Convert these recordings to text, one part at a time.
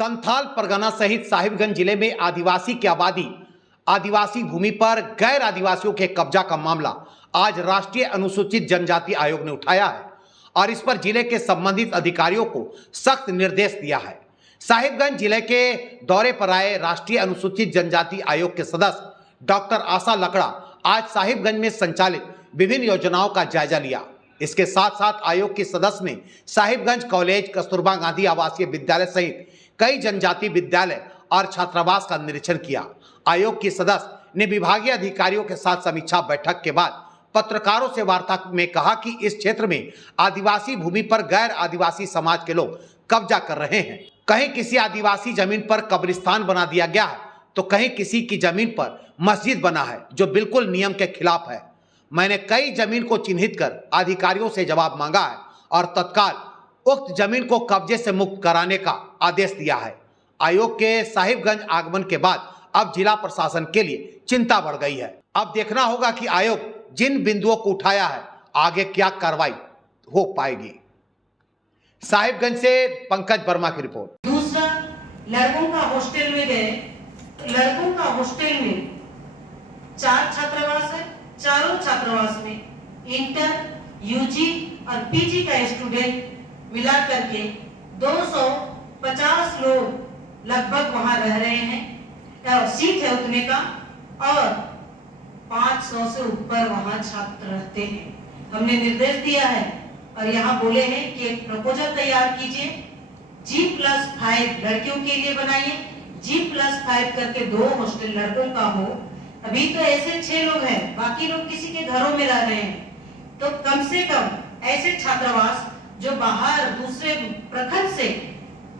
संथाल परगना सहित साहिबगंज जिले में आदिवासी की आबादी आदिवासी भूमि पर गैर आदिवासियों के कब्जा का मामला आज राष्ट्रीय अनुसूचित जनजाति आयोग ने उठाया है और इस पर जिले के संबंधित अधिकारियों को सख्त निर्देश दिया है। साहिबगंज जिले के दौरे पर आए राष्ट्रीय अनुसूचित जनजाति आयोग के सदस्य डॉक्टर आशा लकड़ा आज साहिबगंज में संचालित विभिन्न योजनाओं का जायजा लिया। इसके साथ साथ आयोग के सदस्य ने साहिबगंज कॉलेज, कस्तूरबा गांधी आवासीय विद्यालय सहित कई जनजाति विद्यालय और छात्रावास का निरीक्षण किया। आयोग के सदस्य ने विभागीय अधिकारियों के साथ समीक्षा बैठक के बाद पत्रकारों से वार्ता में कहा कि इस क्षेत्र में आदिवासी भूमि पर गैर आदिवासी समाज के लोग कब्जा कर रहे हैं। कहीं किसी आदिवासी जमीन पर कब्रिस्तान बना दिया गया है तो कहीं किसी की जमीन पर मस्जिद बना है, जो बिल्कुल नियम के खिलाफ है। मैंने कई जमीन को चिन्हित कर अधिकारियों से जवाब मांगा है और तत्काल उक्त जमीन को कब्जे से मुक्त कराने का आदेश दिया है। आयोग के साहिबगंज आगमन के बाद अब जिला प्रशासन के लिए चिंता बढ़ गई है। अब देखना होगा कि आयोग जिन बिंदुओं को उठाया है आगे क्या कार्रवाई हो पाएगी। साहिबगंज से पंकज वर्मा की रिपोर्ट। दूसरा, लड़कों का हॉस्टल में गए, लड़कों का हॉस्टल में 4 छात्रावास है, चारों छात्रावास में इंटर, यूजी और पीजी का स्टूडेंट मिला करके 250 लोग लगभग वहां रह रहे हैं और सीट है उतने का, और 500 से ऊपर वहां छात्र रहते हैं। हमने निर्देश दिया है और यहाँ बोले हैं कि एक प्रपोजल तैयार कीजिए, G+5 लड़कियों के लिए बनाइए, G+5 करके 2 हॉस्टल लड़कों का हो। अभी तो ऐसे 6 लोग हैं, बाकी लोग किसी के घरों में रह रहे हैं, तो कम से कम ऐसे छात्रावास जो बाहर दूसरे प्रखंड से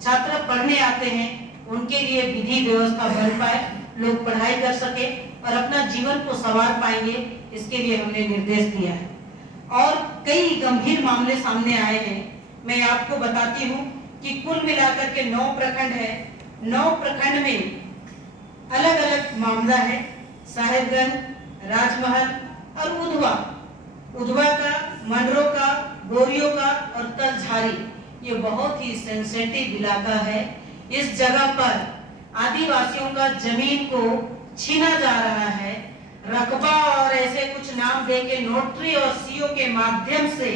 छात्र पढ़ने आते हैं उनके लिए विधि व्यवस्था बन पाए, लोग पढ़ाई कर सके और अपना जीवन को संवार पाएंगे, इसके लिए हमने निर्देश दिया है। और कई गंभीर मामले सामने आए हैं। मैं आपको बताती हूँ कि कुल मिलाकर के 9 प्रखंड है, 9 प्रखंड में अलग अलग मामला है। साहिबगंज, राजमहल और उधवा का, मंडरो का, बोरियो का और तलझारी, ये बहुत ही सेंसिटिव इलाका है। इस जगह पर आदिवासियों का जमीन को छीना जा रहा है, रकबा और ऐसे कुछ नाम देके नोटरी और सीओ के माध्यम से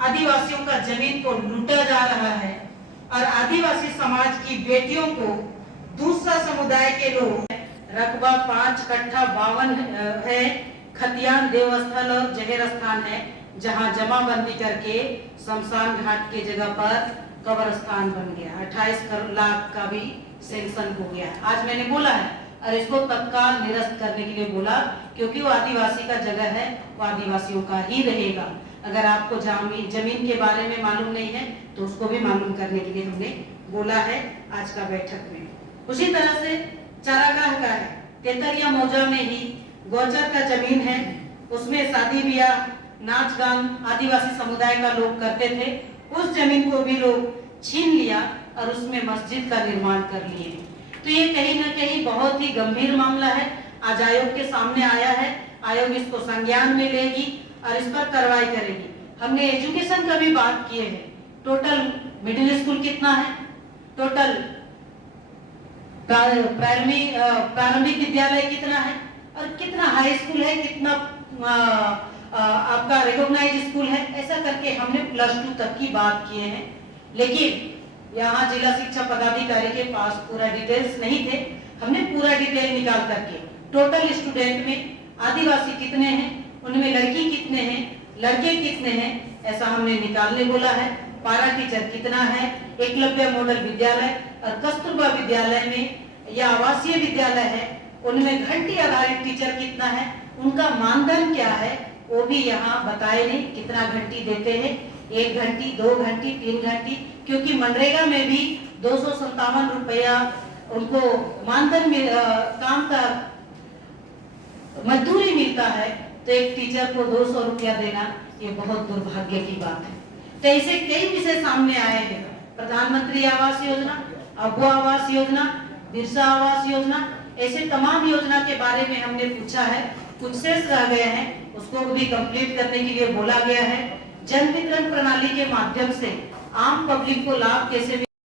आदिवासियों का जमीन को लूटा जा रहा है और आदिवासी समाज की बेटियों को दूसरा समुदाय के लोग, रकबा 5 कट्ठा 52 है, खतियान देवस्थल और जहेर स्थान है, जहां जमाबंदी करके शमशान घाट के जगह पर कब्रस्तान बन गया। 28 लाख का भी सैंक्शन हो गया। आज मैंने बोला है और इसको तत्काल निरस्त करने के लिए बोला, क्योंकि वो आदिवासी का जगह है, वो आदिवासियों का ही रहेगा। अगर आपको जमीन के बारे में मालूम नहीं है तो उसको भी मालूम करने के लिए हमने बोला है आज का बैठक में। उसी तरह से चारागाह का है, तेतरिया मौजा में ही गौचर का जमीन है, उसमें शादी ब्याह, नाच गान आदिवासी समुदाय का लोग करते थे। उस जमीन को भी लोग छीन लिया और उसमें मस्जिद का निर्माण कर लिए। तो ये कहीं ना कहीं बहुत ही गंभीर मामला है, आज आयोग के सामने आया है। आयोग इसको संज्ञान में लेगी और इस पर कार्रवाई करेगी। हमने एजुकेशन का भी बात किए है, टोटल मिडिल स्कूल कितना है, टोटल प्रारंभिक विद्यालय कितना है और कितना हाई स्कूल है, कितना आपका रिकॉग्नाइज स्कूल है, ऐसा करके हमने +2 तक की बात किए हैं। लेकिन यहाँ जिला शिक्षा पदाधिकारी के पास पूरा डिटेल्स नहीं थे। हमने पूरा डिटेल निकाल करके टोटल स्टूडेंट में आदिवासी कितने हैं, उनमें लड़की कितने हैं, लड़के कितने हैं, ऐसा हमने निकालने बोला है। पारा टीचर कितना है, एकलव्य मॉडल विद्यालय और कस्तूरबा विद्यालय में या आवासीय विद्यालय है, उनमें घंटी आधारित टीचर कितना है, उनका मानदंड क्या है, वो भी यहाँ बताए नहीं। कितना घंटी देते हैं, 1 घंटी, 2 घंटी, 3 घंटी, क्योंकि मनरेगा में भी 257 रुपया उनको मानधन काम का मजदूरी मिलता है, तो एक टीचर को 200 रुपया देना ये बहुत दुर्भाग्य की बात है। तो ऐसे कई विषय सामने आए हैं। प्रधानमंत्री आवास योजना, अबू आवास योजना, बिरसा आवास योजना, ऐसे तमाम योजना के बारे में हमने पूछा है। कुछ शेष रह गए हैं, उसको भी कंप्लीट करने के लिए बोला गया है। जन वितरण प्रणाली के माध्यम से आम पब्लिक को लाभ कैसे